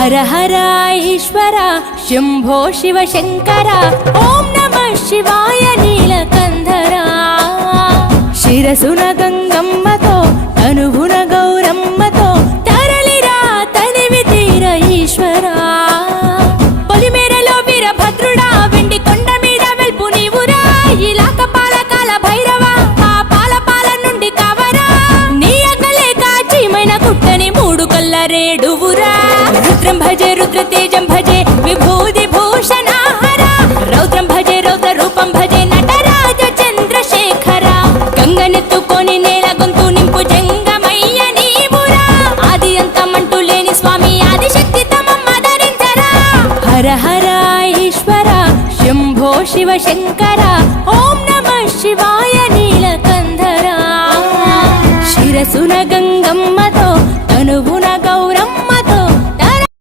హర హర ఈశ్వర శంభో శివ శంకర ఓం నమః శివాయ నీలకంధర శిరసున గంగమ్మతో తనువున గౌరమ్మతో తరలిరా తనివి తీర ఈశ్వరా పొలిమేరలో వీరభద్రుడా వెండి కొండ మీద వెల్పు నీవురా ఇలాక పాలకాల భైరవ ఆ పాల నుండి కవరా నీ అగలే కాచీమైన కుట్టని మూడు కల్ల రేడువురా రుద్రం భజే రుద్ర తేజం భజే విభూతి భూషణాహర రౌద్రం భజే రౌద్ర రూపం భజే నటరాజ చంద్రశేఖర గంగనెత్తుకొని నేల గొంతు నింపు జంగమయ్య నీవురా ఆది అంతమంటూ లేని స్వామి ఆదిశక్తి తమమ్మ ధరించరా హర హర ఈశ్వర శంభో శివ శంకర ఓం నమః శివాయ నీలకంధర శిరసున గంగమ్మ